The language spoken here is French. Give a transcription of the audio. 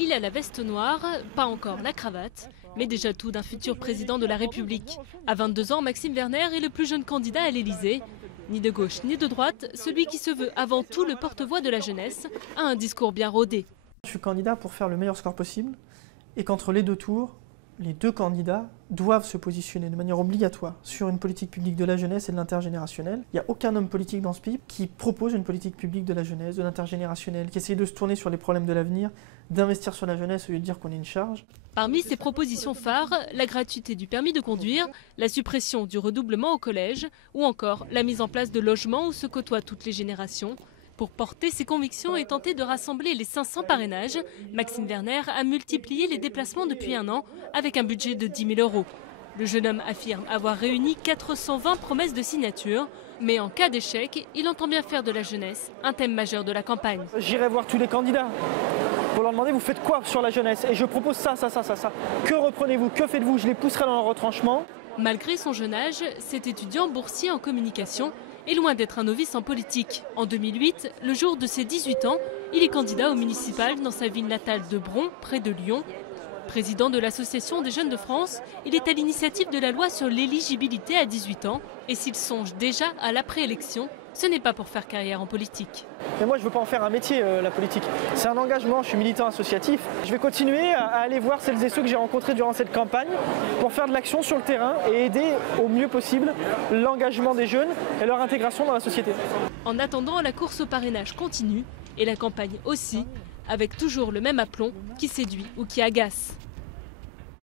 Il a la veste noire, pas encore la cravate, mais déjà tout d'un futur président de la République. À 22 ans, Maxime Werner est le plus jeune candidat à l'Élysée. Ni de gauche ni de droite, celui qui se veut avant tout le porte-voix de la jeunesse a un discours bien rodé. Je suis candidat pour faire le meilleur score possible et qu'entre les deux tours, les deux candidats doivent se positionner de manière obligatoire sur une politique publique de la jeunesse et de l'intergénérationnel. Il n'y a aucun homme politique dans ce pays qui propose une politique publique de la jeunesse, de l'intergénérationnel, qui essaye de se tourner sur les problèmes de l'avenir, d'investir sur la jeunesse au lieu de dire qu'on est une charge. Parmi ses propositions phares, la gratuité du permis de conduire, la suppression du redoublement au collège ou encore la mise en place de logements où se côtoient toutes les générations. Pour porter ses convictions et tenter de rassembler les 500 parrainages, Maxime Werner a multiplié les déplacements depuis un an avec un budget de 10 000 €. Le jeune homme affirme avoir réuni 420 promesses de signature, mais en cas d'échec, il entend bien faire de la jeunesse un thème majeur de la campagne. J'irai voir tous les candidats pour leur demander vous faites quoi sur la jeunesse et je propose ça. Que reprenez-vous, que faites-vous? Je les pousserai dans leur retranchement. Malgré son jeune âge, cet étudiant boursier en communication est loin d'être un novice en politique. En 2008, le jour de ses 18 ans, il est candidat au municipal dans sa ville natale de Bron, près de Lyon. Président de l'Association des jeunes de France, il est à l'initiative de la loi sur l'éligibilité à 18 ans. Et s'il songe déjà à l'après-élection, ce n'est pas pour faire carrière en politique. Mais moi, je ne veux pas en faire un métier, la politique. C'est un engagement, je suis militant associatif. Je vais continuer à aller voir celles et ceux que j'ai rencontrés durant cette campagne pour faire de l'action sur le terrain et aider au mieux possible l'engagement des jeunes et leur intégration dans la société. En attendant, la course au parrainage continue et la campagne aussi, avec toujours le même aplomb qui séduit ou qui agace.